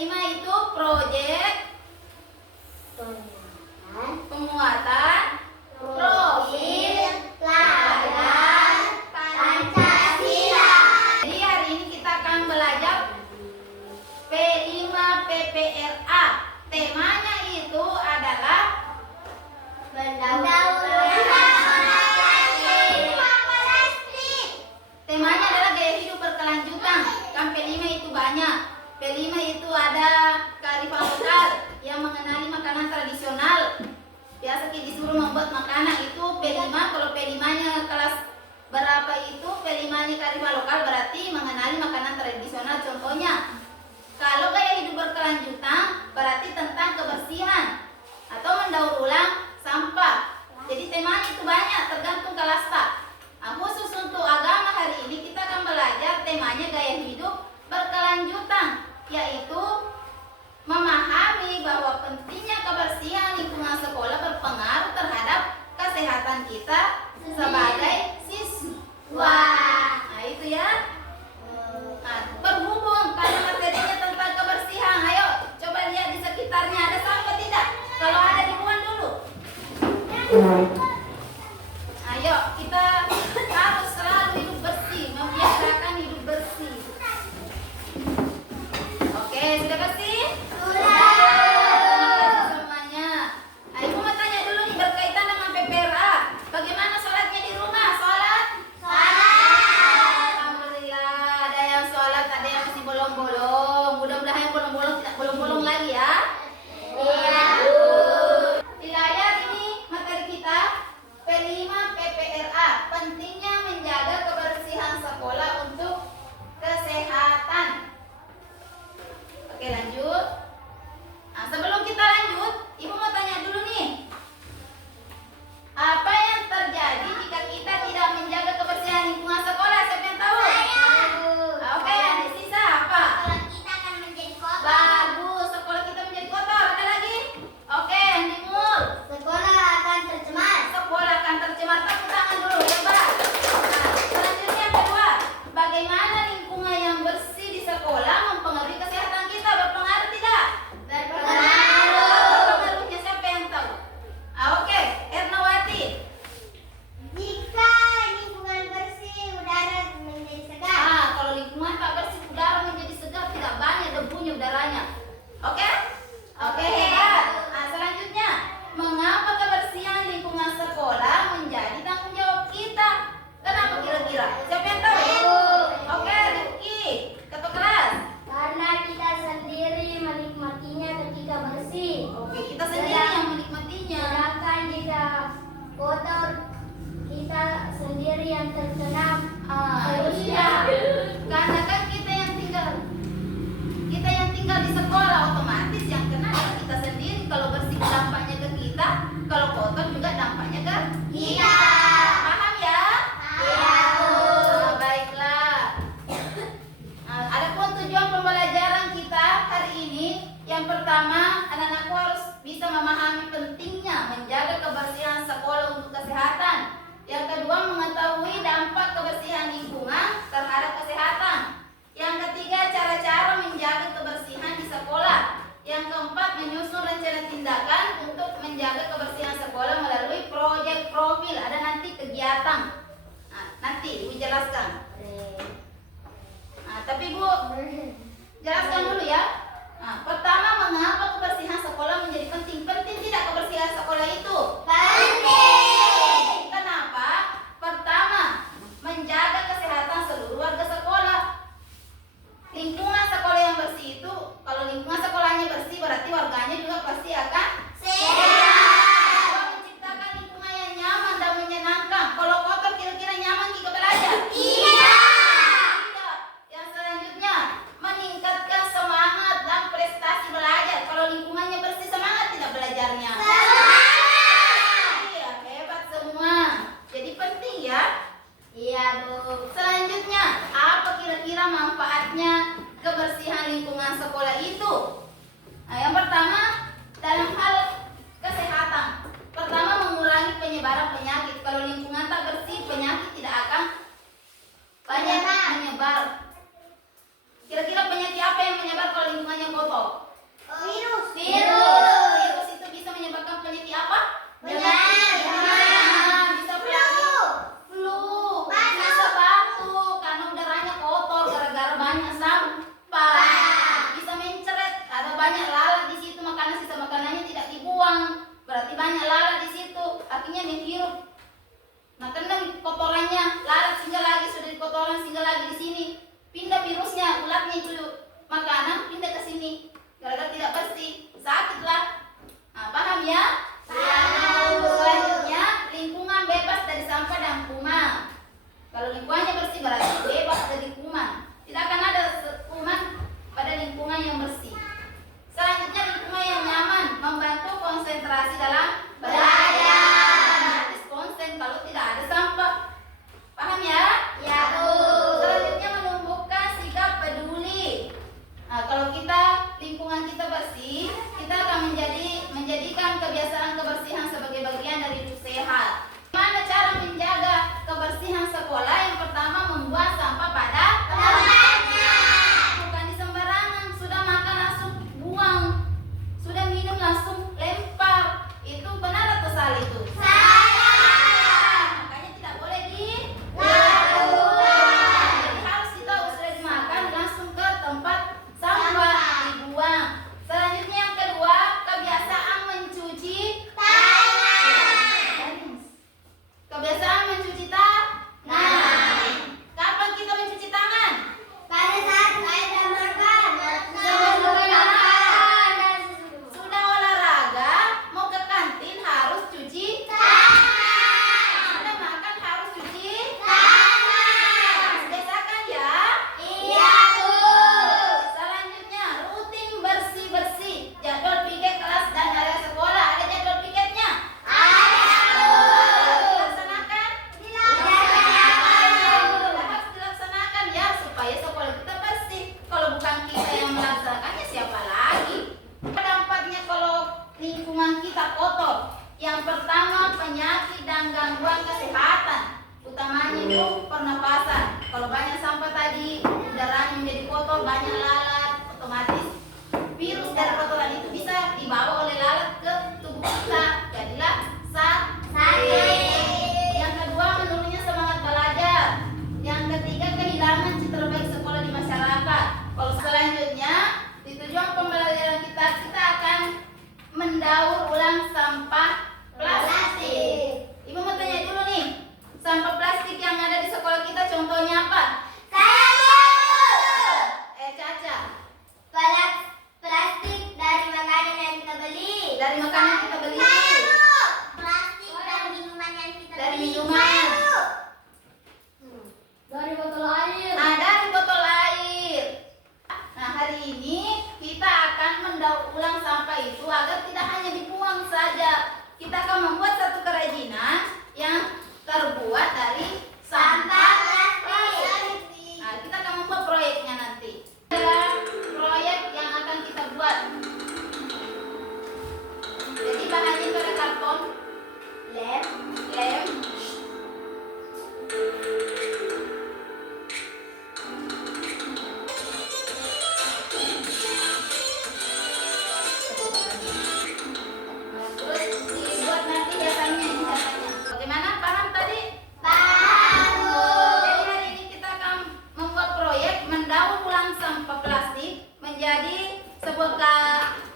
P5 itu proyek penguatan profil pelajar Pancasila. Jadi hari ini kita akan belajar P5 PPRA. Temanya itu adalah temanya adalah gaya hidup berkelanjutan. Kan P5 itu banyak. P5 itu ada kearifan lokal yang mengenali makanan tradisional. Biasa kita disuruh membuat makanan itu P5. Kalau P5-nya kelas berapa itu P5-nya kearifan lokal berarti mengenali makanan tradisional. Contohnya, kalau gaya hidup berkelanjutan berarti tentang kebersihan atau mendaur ulang sampah. Jadi temanya itu banyak tergantung kelas tak. Nah, khusus untuk agama hari ini kita akan belajar temanya gaya hidup berkelanjutan, yaitu memahami bahwa pentingnya kebersihan lingkungan sekolah berpengaruh terhadap kesehatan kita sebagai siswa. Nah, itu ya. Nah, berhubung karena materinya tentang kebersihan, ayo coba lihat di sekitarnya ada sampah tidak? Kalau ada dibuang dulu. Ayo kita harus selalu hidup bersih, membiasakan hidup bersih. Oke, sudah bersih? Sudah. Terima kasih semuanya. Nah, Ibu mau tanya dulu nih berkaitan dengan PPRA. Bagaimana sholatnya di rumah? Sholat? Alhamdulillah, ada yang sholat, ada yang masih bolong-bolong. Mudah-mudahan yang bolong-bolong tidak bolong-bolong lagi ya. Iya. Di layar ini materi kita P5 PPRA, pentingnya menjaga kebersihan sekolah untuk kesehatan. Oke, lanjut. Nah, sebelum kita lanjut, Ibu mau tanya dulu nih. Apa yang terjadi jika kita tidak menjaga kebersihan lingkungan sekolah? Siapa yang tahu? Oke, yang disisa apa? Sekolah kita akan menjadi kotor. Bagus, sekolah kita menjadi kotor. Ada lagi? Oke, yang timur. Sekolah akan tercemar. Sekolah akan tercemar. Tepuk tangan dulu, hebat. Nah, selanjutnya yang kedua, bagaimana lingkungan yang bersih di sekolah mempengaruhi kesehatan kita? Berpengaruh tidak? Berpengaruhnya siapa yang tahu? Oke, Ernawati. Jika lingkungan bersih, udara menjadi segar. Kalau lingkungan tak bersih, udara menjadi segar, tidak banyak debunya udaranya. Oke? Oke, hebat. Nah, selanjutnya, mengapa kebersihan lingkungan sekolah menjadi tanggung jawab kita? Kenapa kira-kira? Siapa yang tahu? Oke, Rifki, ketua kelas. Karena kita sendiri menikmatinya ketika bersih. Oke, kita sendiri yang menikmatinya. Sedangkan jika kotor, kita sendiri yang terkena Iya. Karena kan kita yang tinggal di sekolah, otomatis yang kena adalah kita sendiri. Kalau bersih dampaknya ke kita, kalau kotor juga dampaknya ke kita. Paham ya? Iya, Bu. Baiklah. Nah, adapun tujuan pembelajaran kita hari ini, yang pertama, anak-anakku harus bisa memahami pentingnya menjaga kebersihan sekolah untuk kesehatan. Yang kedua, mengetahui dampak kebersihan lingkungan terhadap kesehatan. Yang ketiga, cara-cara menjaga kebersihan di sekolah. Yang keempat, menyusun rencana tindakan untuk menjaga kebersihan sekolah melalui proyek profil. Ada nanti kegiatan. Nah, nanti Ibu jelaskan. Nah, tapi Ibu jelaskan dulu ya. Nah, pertama, mengapa kebersihan sekolah menjadi penting? Penting tidak kebersihan sekolah itu? Penting. Kenapa? Pertama, menjaga kesehatan seluruh warga sekolah. Lingkungan sekolah yang bersih itu, kalau lingkungan sekolahnya bersih berarti warganya juga pasti akan Sehat. Kalau menciptakan lingkungan yang nyaman dan menyenangkan. Kalau kotor kira-kira nyaman kita belajar? Iya. Tidak. Yang selanjutnya, meningkatkan semangat dan prestasi belajar. Kalau lingkungannya bersih, semangat tidak belajarnya? Iya, hebat semua. Jadi penting ya. Iya, Bu. Selanjutnya, apa kira-kira manfaatnya kebersihan lingkungan sekolah itu? Nah, yang pertama, dalam konsentrasi dalam belajar. Otomatis konsen kalau tidak ada sampah. Paham ya? Ya, Bu. Selanjutnya menumbuhkan sikap peduli. Nah, kalau lingkungan kita bersih, kita akan menjadikan kebiasaan kebersihan sebagai bagian dari hidup sehat. Gimana cara menjaga kebersihan sekolah? Yang pertama, membuang sampah pada tempatnya. Bukan di sembarangan. Sudah makan langsung buang, sudah minum langsung lempar. Itu benar atau salah itu? Makanya tidak boleh jadi harus ditahu sudah dimakan langsung ke tempat sampah dibuang. Selanjutnya yang kedua, kebiasaan mencuci tangan. Kebiasaan mencuci tangan. Kapan kita mencuci tangan? Pada saat saya makan. Sudah olahraga, mau ke kantin harus cuci tangan. Sudah makan harus cuci tangan. Biasakan ya. Iya, Bu. Selanjutnya, rutin bersih-bersih. Jadwal piket kelas dan area sekolah. Ada jadwal piketnya? Dilaksanakan? Harus dilaksanakan ya, supaya sekolah kita bersih. Kalau bukan kita yang melaksanakannya, siapa lagi? Dampaknya kalau lingkungan kita kotor. Yang pertama, penyakit dan gangguan kesehatan. Utamanya itu pernapasan. Kalau banyak sampah tadi, udaranya menjadi kotor, banyak lalat, otomatis virus dari kotoran itu bisa dibawa oleh lalat ke tubuh kita. Jadilah sakit. Yang kedua, menurunnya semangat belajar. Yang ketiga, kehilangan citra baik sekolah di masyarakat. Kalau selanjutnya, di tujuan pembelajaran kita akan mendaur ulang sampah plastik. Ibu mau tanya dulu nih, sampah plastik yang ada di sekolah kita contohnya apa? Caca. Plastik dari makanan yang kita beli. Dari makanan kita beli. Plastik dari minuman yang kita Dari beli. minuman. Dari botol air. Nah, dari botol air. Nah, hari ini kita akan mendaur ulang sampah itu agar tidak hanya dibuang saja. Kita akan membuat satu kerajinan yang terbuat dari sampah plastik. Nah, kita akan membuat proyeknya nanti. Adalah proyek yang akan kita buat. Jadi bahannya itu ada karton, lem, terus dibuat nanti hiasannya. Bagaimana? Paham tadi? Jadi hari ini kita akan membuat proyek mendaur ulang sampah plastik menjadi sebuah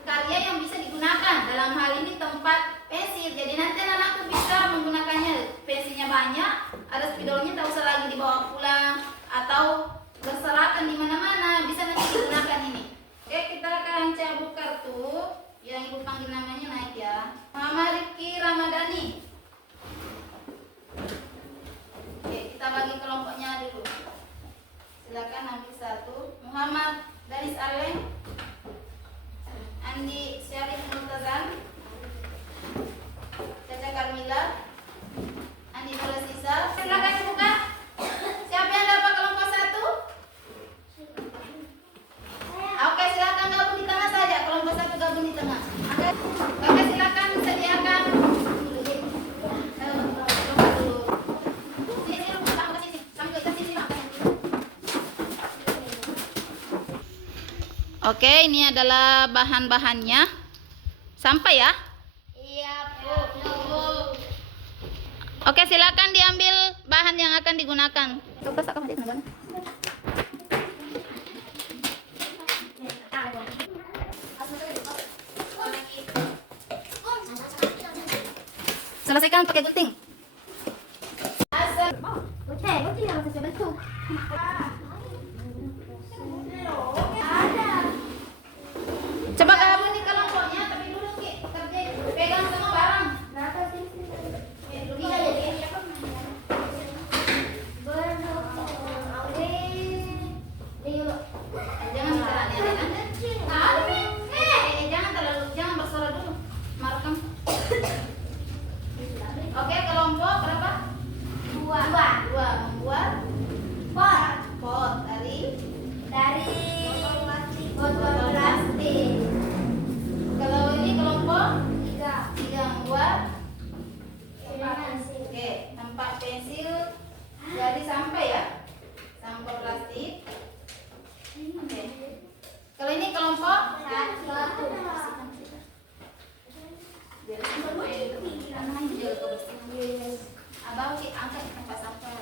karya yang bisa digunakan. Dalam hal ini tempat pensil. Jadi nanti anak-anak bisa menggunakannya. Pensilnya banyak, ada spidolnya, tak usah lagi dibawa pulang atau berserakan di mana-mana. Bisa nanti digunakan ini. Oke, kita akan cabut kartu yang ibu panggil namanya naik ya. Muhammad Rifki Ramadhani. Oke, kita bagi kelompoknya dulu. Silakan ambil satu. Muhammad Danis Aleng, Andi Syarif Multazan, Caca Karmila, Andi Nura Sisa. Silakan dibuka. Siapa yang dapat kelompok satu? Oke, silakan gabung di tengah saja. Kelompok satu gabung di tengah. Oke, silakan sediakan. Oke, ini adalah bahan-bahannya. Sampai ya? Iya, Bu. Oke, silakan diambil bahan yang akan digunakan. Selesaikan pakai gunting. Coba kamu di kelompoknya, tapi dulu Ki, pegang semua barang. Jangan terlalu, jangan bersuara dulu. Merekam. angkat tempat sampah.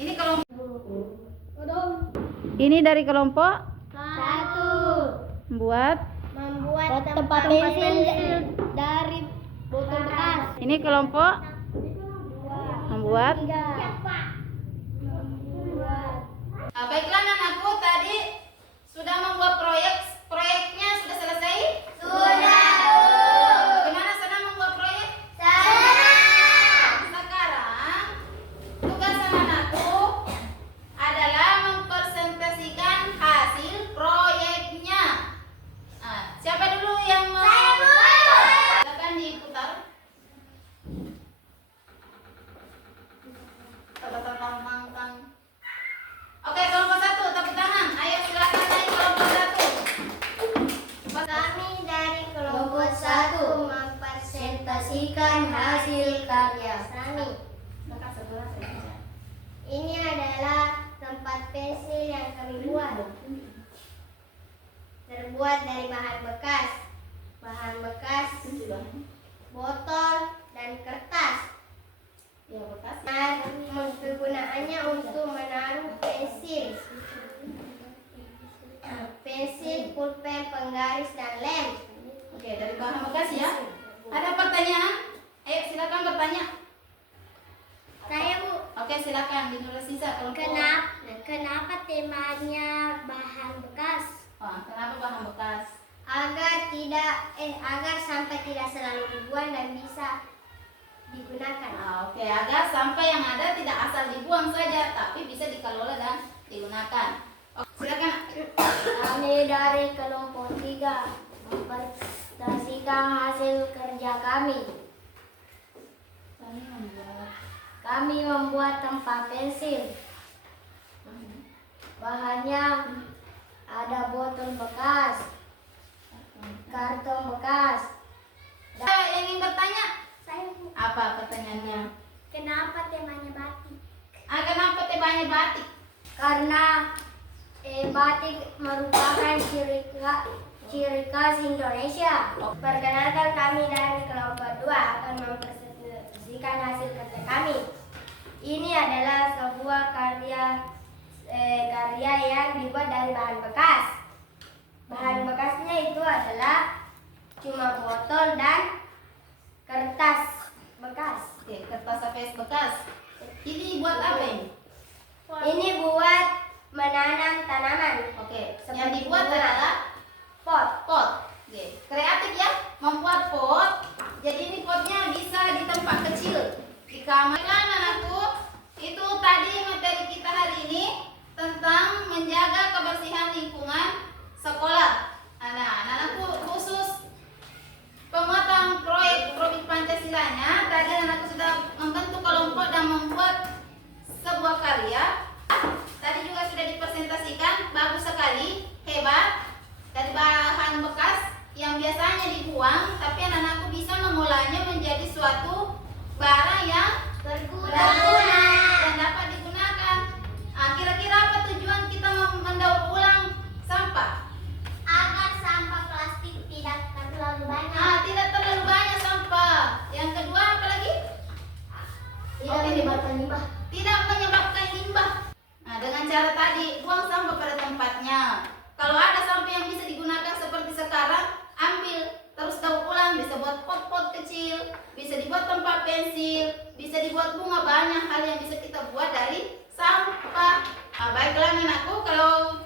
Ini kelompok. Ini dari kelompok Satu. buat. Membuat tempat pensil dari botol bekas. Ini kelompok membuat. Baiklah anakku, tadi sudah membuat proyeknya sudah selesai? Sudah. Bagaimana senang membuat proyek? Sekarang tugas anakku adalah mempresentasikan hasil proyeknya. Nah, siapa dulu yang mau? Saya dulu. Silakan diputar. Oke, kelompok satu, tepuk tangan. Ayo silakan naik kelompok satu. Kami dari kelompok satu mempresentasikan hasil karya kami. Ini adalah tempat pensil yang kami buat. Terbuat dari bahan bekas. Bahan bekas, botol, dan kertas. Ya, bekas. Dan kegunaannya untuk menaruh pensil. Pensil, pulpen, penggaris, dan lem. Oke, dari bahan bekas ya. Ada pertanyaan? Ayo silakan bertanya. Saya Bu, Oke, silakan di Nurul Sisa kelompok. kenapa temanya bahan bekas? Wah, kenapa bahan bekas? Agar sampai tidak selalu dibuang dan bisa digunakan. Oke, agar sampah yang ada tidak asal dibuang saja, tapi bisa dikelola dan digunakan. Oke, silakan. Kami dari kelompok 3 mempresentasikan hasil kerja kami. Kami membuat tempat pensil. Bahannya ada botol bekas, karton bekas. Ada yang ingin bertanya? Saya Apa pertanyaannya? kenapa temanya batik? Kenapa temanya batik? Karena batik merupakan ciri khas Indonesia. Perkenalkan, kami dari kelompok 2 akan mempresentasikan hasil kerja kami. Ini adalah sebuah karya yang dibuat dari bahan bekas. Bahan bekasnya itu adalah cuma botol dan kertas bekas. Oke, kertas APS bekas. Ini buat apa ini? Ini buat menanam tanaman. Oke, Seperti yang dibuat bunga. adalah Pot. pot. Oke, kreatif ya, membuat pot. Jadi ini potnya bisa di tempat kecil, di kamar. Kan anakku, itu tadi materi kita hari ini tentang menjaga kebersihan lingkungan sekolah. Nah, anakku khusus pemuatan proyek Pancasilanya, tadi anakku sudah membentuk kelompok dan membuat sebuah karya. Tadi juga sudah dipresentasikan, bagus sekali, hebat. Dari bahan bekas yang biasanya dibuang, tapi anak-anakku bisa mengolahnya menjadi suatu barang yang berguna dan dapat digunakan. Kira-kira apa tujuan kita mendaur ulang sampah? Agar sampah plastik tidak terlalu banyak. Tidak terlalu banyak sampah. Yang kedua apa lagi? Tidak menyebabkan limbah. Tidak menyebabkan limbah. Dengan cara tadi buang sampah pada tempatnya. Kalau ada sampah yang bisa digunakan seperti sekarang, ambil terus daur ulang, bisa buat pot-pot kecil, bisa dibuat tempat pensil, bisa dibuat bunga, banyak hal yang bisa kita buat dari sampah. Baiklah anakku, kalau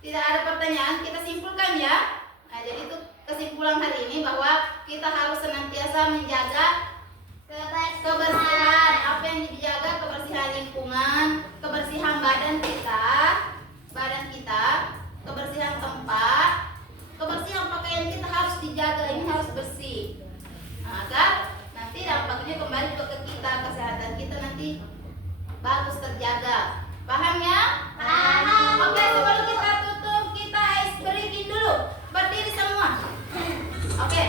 tidak ada pertanyaan kita simpulkan ya. Jadi itu kesimpulan hari ini bahwa kita harus senantiasa menjaga kebersihan. Apa yang dijaga? Kebersihan lingkungan, kebersihan badan kita, kebersihan tempat, kebersihan pakaian kita harus dijaga. Ini harus bersih, agar nanti dampaknya kembali juga ke kita, kesehatan kita nanti bagus terjaga. Paham ya? Paham. Oke, sebelum kita tutup, kita ice breaking dulu. Berdiri semua. Oke.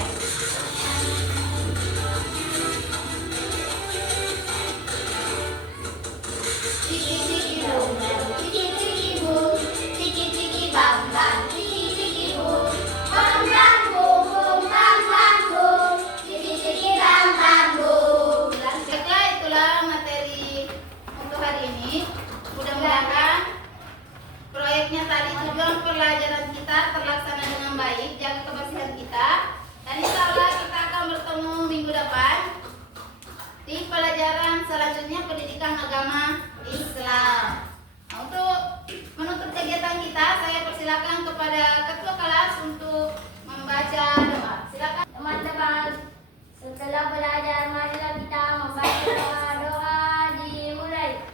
Ciki-ciki boom, ciki-ciki boom, ciki-ciki bam bam, ciki-ciki boom, bam bam boom boom, bam bam boom, ciki-ciki bam bam boom. Baiklah, itulah materi selanjutnya pendidikan agama Islam. Nah, untuk menutup kegiatan kita, saya persilakan kepada ketua kelas untuk membaca doa. Silakan. Teman-teman, setelah belajar, marilah kita membaca doa-doa. Dimulai.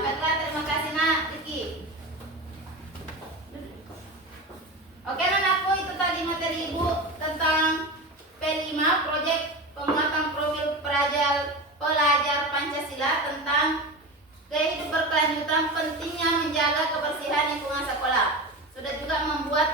Baiklah, terima kasih nak, Riki. Oke anakku, itu tadi materi ibu tentang P5 proyek penguatan profil pelajar Pancasila tentang gaya hidup berkelanjutan, pentingnya menjaga kebersihan lingkungan sekolah. Sudah juga membuat